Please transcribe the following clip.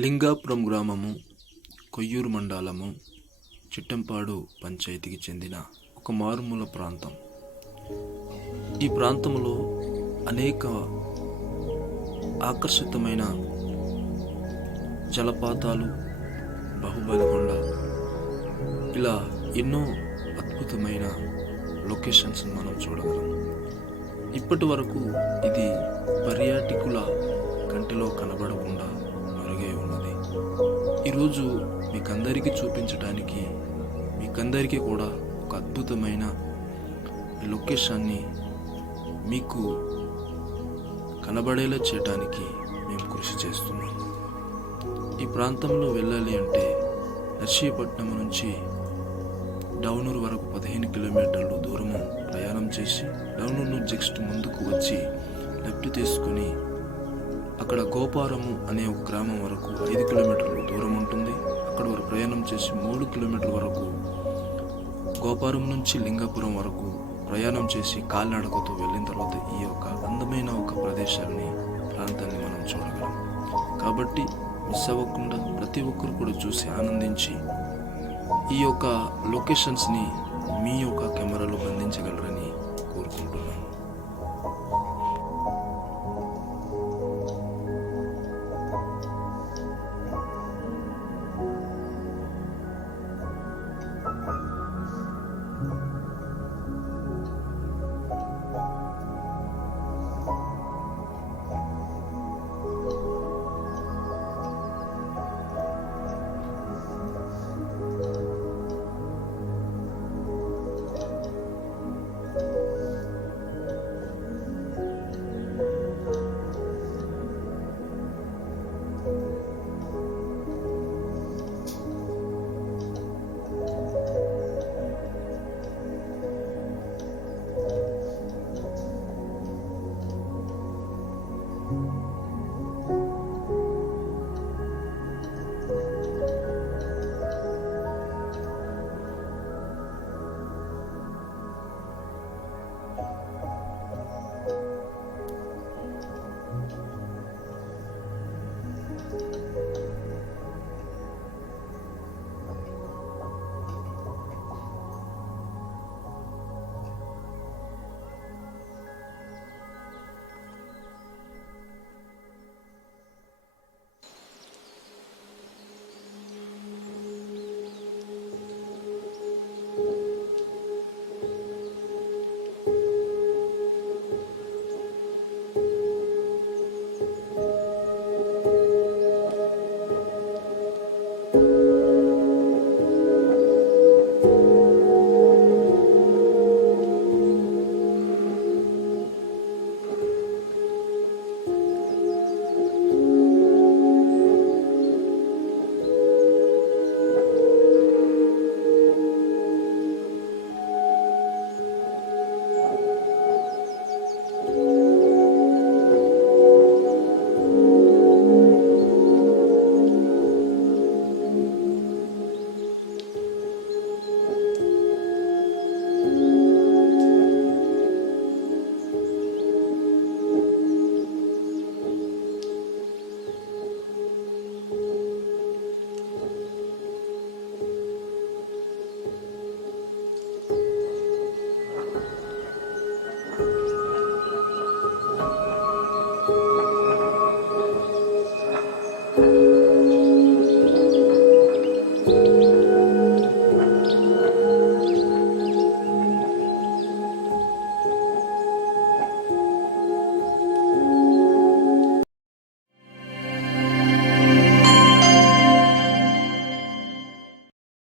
లింగాపురం గ్రామము, కొయ్యూరు మండలము, చిట్టంపాడు పంచాయతీకి చెందిన ఒక మారుమూల ప్రాంతం. ఈ ప్రాంతంలో అనేక ఆకర్షితమైన జలపాతాలు, బాహుబలికొండ, ఇలా ఎన్నో అద్భుతమైన లొకేషన్స్ మనం చూడగలం. ఇప్పటి వరకు ఇది పర్యాటకుల కంటిలో కనబడకుండా మరుగై ఉన్నది. ఈరోజు మీకందరికీ చూపించడానికి, మీకందరికీ కూడా ఒక అద్భుతమైన లొకేషన్ని మీకు కనబడేలా చేయడానికి మేము కృషి చేస్తున్నాం. ఈ ప్రాంతంలో వెళ్ళాలి అంటే నర్సీపట్నం నుంచి డౌనూరు వరకు 15 కిలోమీటర్లు దూరము ప్రయాణం చేసి, డౌనూరు నుంచి జస్ట్ ముందుకు వచ్చి లెఫ్ట్ తీసుకుని అక్కడ గోపారము అనే ఒక గ్రామం వరకు 5 కిలోమీటర్లు దూరం ఉంటుంది. అక్కడ వరకు ప్రయాణం చేసి 3 కిలోమీటర్ల వరకు గోపారం నుంచి లింగాపురం వరకు ప్రయాణం చేసి కాలినడకతో వెళ్ళిన తర్వాత ఈ యొక్క అందమైన ఒక ప్రాంతాన్ని మనం చూడగలం. కాబట్టి మిస్ అవ్వకుండా ప్రతి ఒక్కరు కూడా చూసి ఆనందించి ఈ యొక్క లొకేషన్స్ని మీ యొక్క కెమెరాలో బంధించగలరని కోరుకుంటున్నాను.